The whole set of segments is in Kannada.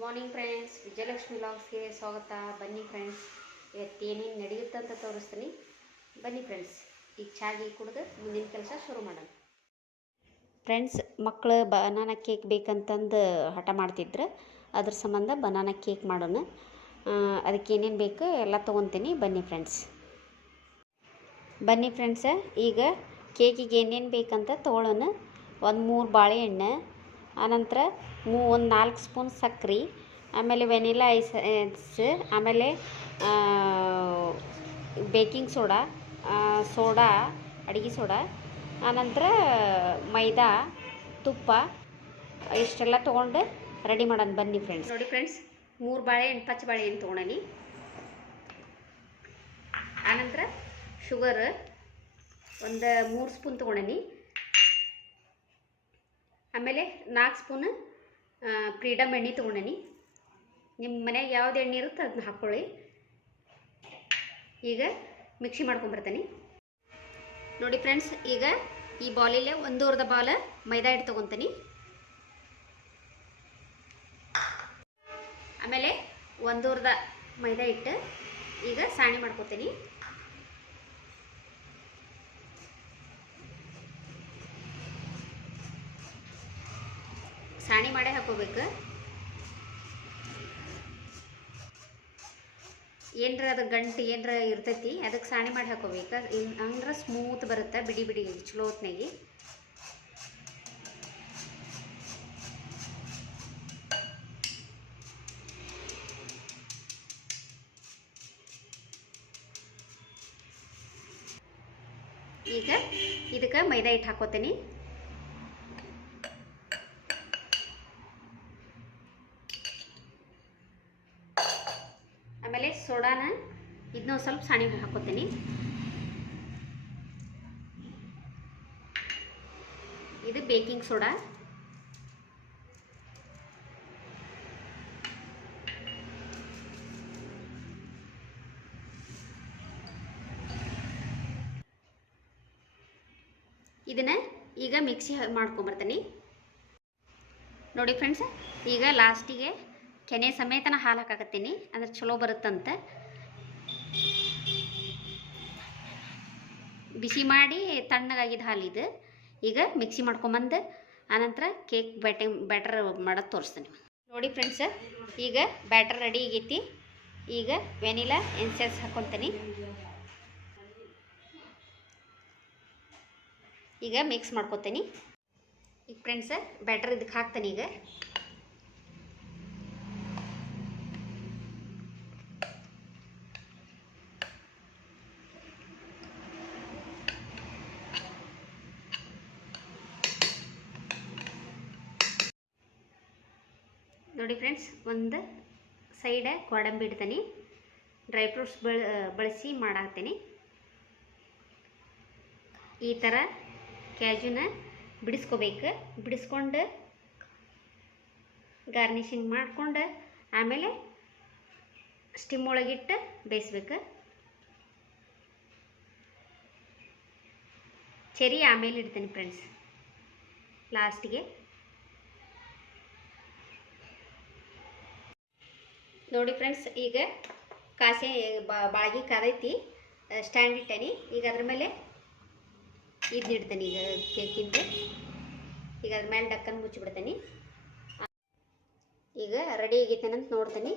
ಮಾರ್ನಿಂಗ್ ಫ್ರೆಂಡ್ಸ್ ವಿಜಯಲಕ್ಷ್ಮಿ ಲಾಗ್ಸ್ಗೆ ಸ್ವಾಗತ. ಬನ್ನಿ ಫ್ರೆಂಡ್ಸ್ ಇವತ್ತು ಏನೇನು ನಡೆಯುತ್ತೆ ಅಂತ ತೋರಿಸ್ತೀನಿ. ಬನ್ನಿ ಫ್ರೆಂಡ್ಸ್ ಈಗ ಚಾಗಿ ಕುಡಿದು ಮುಂದಿನ ಕೆಲಸ ಶುರು ಮಾಡೋಣ. ಫ್ರೆಂಡ್ಸ್ ಮಕ್ಕಳು ಬನಾನಾ ಕೇಕ್ ಬೇಕಂತಂದು ಹಠ ಮಾಡ್ತಿದ್ರು. ಅದ್ರ ಸಂಬಂಧ ಬನಾನಾ ಕೇಕ್ ಮಾಡೋಣ. ಅದಕ್ಕೆ ಏನೇನು ಬೇಕು ಎಲ್ಲ ತೊಗೊತೀನಿ. ಬನ್ನಿ ಫ್ರೆಂಡ್ಸ್ ಬನ್ನಿ ಫ್ರೆಂಡ್ಸ ಈಗ ಕೇಕಿಗೆ ಏನೇನು ಬೇಕಂತ ತೊಗೊಳ್ಳೋಣ ಒಂದು ಮೂರು ಬಾಳೆಹಣ್ಣು ಆನಂತರ ಮೂ, ಒಂದು ನಾಲ್ಕು ಸ್ಪೂನ್ ಸಕ್ರೆ, ಆಮೇಲೆ ವೆನಿಲಾ ಐಸ್ ಆಮೇಲೆ ಬೇಕಿಂಗ್ ಸೋಡಾ ಸೋಡಾ, ಅಡುಗೆ ಸೋಡಾ, ಆನಂತರ ಮೈದಾ, ತುಪ್ಪ, ಇಷ್ಟೆಲ್ಲ ತೊಗೊಂಡು ರೆಡಿ ಮಾಡೋಣ ಬನ್ನಿ ಫ್ರೆಂಡ್ಸ್ ನೋಡಿ ಫ್ರೆಂಡ್ಸ್ ಮೂರು ಬಾಳೆಹಣ್ಣು ಪಚ್ಚ ಬಾಳೆಹಣ್ಣು ತೊಗೊಳನಿ ಆನಂತರ ಶುಗರ್ ಒಂದು ಮೂರು ಸ್ಪೂನ್ ತೊಗೊಂಡೇನಿ. ಆಮೇಲೆ ನಾಲ್ಕು ಸ್ಪೂನ್ ಫ್ರೀಡಮ್ ಎಣ್ಣೆ ತೊಗೊಂಡೇನಿ. ನಿಮ್ಮ ಮನೆಯಾಗ ಯಾವ್ದು ಎಣ್ಣೆ ಇರುತ್ತೆ ಅದನ್ನ ಹಾಕ್ಕೊಳ್ಳಿ ಈಗ ಮಿಕ್ಸಿ ಮಾಡ್ಕೊಂಬರ್ತೀನಿ. ನೋಡಿ ಫ್ರೆಂಡ್ಸ್, ಈಗ ಈ ಬಾಲಿಲೆ ಒಂದೂವರೆದ ಬಾಲ ಮೈದಾ ಹಿಟ್ಟು ತೊಗೊತೀನಿ. ಆಮೇಲೆ ಒಂದೂವರೆದ ಮೈದಾ ಹಿಟ್ಟು ಈಗ ಸಾಣಿ ಮಾಡ್ಕೊತೀನಿ. ಸಾಣಿ ಮಾಡೇ ಹಾಕೋಬೇಕು. ಏನರ ಅದು ಗಂಟು ಏನರ ಇರ್ತೈತಿ ಅದಕ್ಕೆ ಸಾಣಿ ಮಾಡಿ ಹಾಕೋಬೇಕು. ಅಂದ್ರೆ ಸ್ಮೂತ್ ಬರುತ್ತೆ, ಬಿಡಿ ಬಿಡಿ ಚಲೋ ಹೊತ್ನಾಗಿ. ಈಗ ಇದಕ್ಕೆ ಮೈದಾ ಹಿಟ್ಟು ಹಾಕೋತೀನಿ ಆಮೇಲೆ ಸೋಡಾನ ಇದನ್ನ ಸ್ವಲ್ಪ ಸಾಣಿ ಹಾಕೋತೀನಿ. ಇದು ಬೇಕಿಂಗ್ ಸೋಡಾ. ಇದನ್ನ ಈಗ ಮಿಕ್ಸಿ ಮಾಡ್ಕೊಂಬರ್ತೀನಿ ನೋಡಿ ಫ್ರೆಂಡ್ಸ್, ಈಗ ಲಾಸ್ಟಿಗೆ ಕೆನೆ ಸಮೇತನ ಹಾಲು ಹಾಕಾಕತ್ತೀನಿ ಅಂದ್ರೆ ಚಲೋ ಬರುತ್ತಂತ. ಬಿಸಿ ಮಾಡಿ ತಣ್ಣಗಾಗಿದ್ದ ಹಾಲು ಇದು. ಈಗ ಮಿಕ್ಸಿ ಮಾಡ್ಕೊಂಬಂದು ಆನಂತರ ಕೇಕ್ ಬ್ಯಾಟಿಂಗ್ ಬ್ಯಾಟರ್ ಮಾಡೋದು ತೋರಿಸ್ತೀನಿ ನೋಡಿ ಫ್ರೆಂಡ್ಸ್, ಈಗ ಬ್ಯಾಟರ್ ರೆಡಿ ಆಗೈತಿ. ಈಗ ವೆನಿಲಾ ಎನ್ಸೆಸ್ ಹಾಕೊತೀನಿ. ಈಗ ಮಿಕ್ಸ್ ಮಾಡ್ಕೊತೀನಿ. ಈಗ ಫ್ರೆಂಡ್ಸ್, ಬ್ಯಾಟರ್ ಇದಕ್ಕೆ ಹಾಕ್ತೀನಿ ಈಗ. ನೋಡಿ ಫ್ರೆಂಡ್ಸ್ ಒಂದು ಸೈಡ ಗೋಡಂಬಿ ಇಡ್ತೀನಿ. ಡ್ರೈ ಫ್ರೂಟ್ಸ್ ಬಳ, ಬಳಸಿ ಮಾಡಾಕ್ತೀನಿ. ಈ ಥರ ಕ್ಯಾಜುನ ಬಿಡಿಸ್ಕೋಬೇಕು. ಬಿಡಿಸ್ಕೊಂಡು ಗಾರ್ನಿಷಿಂಗ್ ಮಾಡಿಕೊಂಡು ಆಮೇಲೆ ಸ್ಟಿಮ್ ಒಳಗಿಟ್ಟು ಬೇಯಿಸ್ಬೇಕು. ಚೆರಿ ಆಮೇಲೆ ಇಡ್ತೀನಿ ಫ್ರೆಂಡ್ಸ್ ಲಾಸ್ಟಿಗೆ ನೋಡಿ ಫ್ರೆಂಡ್ಸ್, ಈಗ ಕಾಸೆ ಬಾಳ್ಗಿ ಕಾದೈತಿ ಸ್ಟ್ಯಾಂಡ್ ಇಟ್ಟೇನಿ ಈಗ ಅದ್ರ ಮೇಲೆ ಇದು ಇಡ್ತೇನೆ ಈಗ ಕೇಕಿಂದು. ಈಗ ಅದ್ರ ಮೇಲೆ ಡಕ್ಕನ್ ಮುಚ್ಚಿಬಿಡ್ತೇನೆ. ಈಗ ರೆಡಿ ಅಂತ ನೋಡ್ತೇನೆ.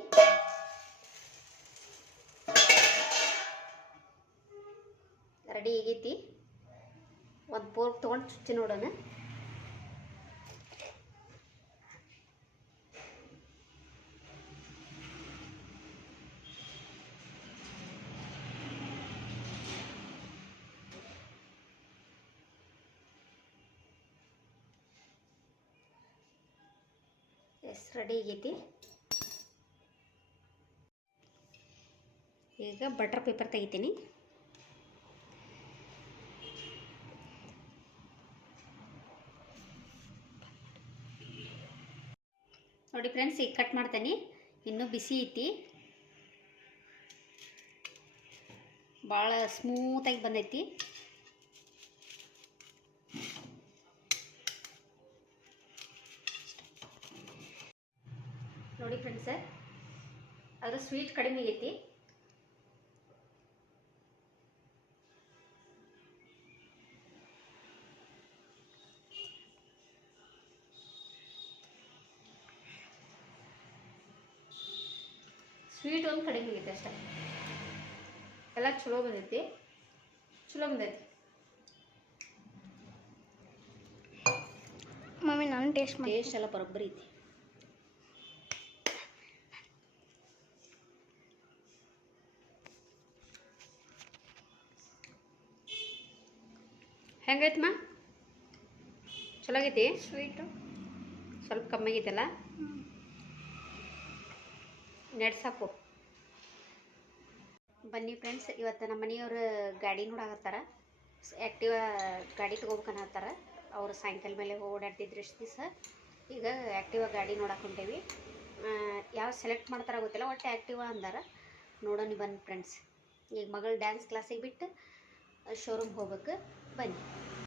ರೆಡಿ ಆಗೈತಿ. ಒಂದು ಪೋರ್ಕ್ ತೊಗೊಂಡು ಚುಚ್ಚಿ ನೋಡೋಣ. ರೆಡಿ ಆಗೈತಿ. ಈಗ ಬಟರ್ ಪೇಪರ್ ತೆಗಿತೀನಿ. ನೋಡಿ ಫ್ರೆಂಡ್ಸ್ ಈಗ ಕಟ್ ಮಾಡ್ತೀನಿ. ಇನ್ನೂ ಬಿಸಿ ಐತಿ. ಭಾಳ ಸ್ಮೂತಾಗಿ ಬಂದೈತಿ. ಫ್ರೆಂಡ್ಸ ಅದ್ರ ಸ್ವೀಟ್ ಕಡಿಮೆ ಐತಿ. ಸ್ವೀಟ್ ಒಂದು ಕಡಿಮೆ ಆಗೈತೆ ಅಷ್ಟೇ. ಎಲ್ಲ ಚಲೋ ಬಂದೈತಿ. ಚಲೋ ಬಂದೈತಿ. ಮಮ್ಮಿ ನಾನು ಟೇಸ್ಟ್ ಮಾಡ್ತೀನಿ. ಟೇಸ್ಟ್ ಎಲ್ಲ ಬರೋಬ್ಬರಿ ಐತಿ. ಹೆಂಗೈತಮ್ಮ ಚಲೋ ಆಗೈತಿ ಸ್ವೀಟು ಸ್ವಲ್ಪ ಕಮ್ಮಿ ಆಗೈತಲ್ಲ ನಡ್ಸಾಕು ಬನ್ನಿ ಫ್ರೆಂಡ್ಸ್ ಇವತ್ತು ನಮ್ಮ ಮನೆಯವರು ಗಾಡಿ ನೋಡಾಕತ್ತಾರ. ಆ್ಯಕ್ಟಿವ ಗಾಡಿ ತೊಗೋಬೇಕನ್ನತ್ತಾರ. ಅವರು ಸಾಯಂಕಾಲ ಮೇಲೆ ಓಡಾಡ್ತಿದ್ರು ಇಷ್ಟು ದಿವಸ. ಈಗ ಆ್ಯಕ್ಟಿವ ಗಾಡಿ ನೋಡಾಕೊಂಡೇವಿ ಯಾವ ಸೆಲೆಕ್ಟ್ ಮಾಡ್ತಾರ ಗೊತ್ತಿಲ್ಲ ಒಟ್ಟು ಆ್ಯಕ್ಟಿವ ಅಂದಾರ. ನೋಡೋಣ ಬನ್ನಿ ಫ್ರೆಂಡ್ಸ್ ಈಗ ಮಗಳು ಡ್ಯಾನ್ಸ್ ಕ್ಲಾಸಿಗೆ ಬಿಟ್ಟು ಶೋರೂಮ್ ಹೋಗ್ಬೇಕು. ಬನ್ನಿ.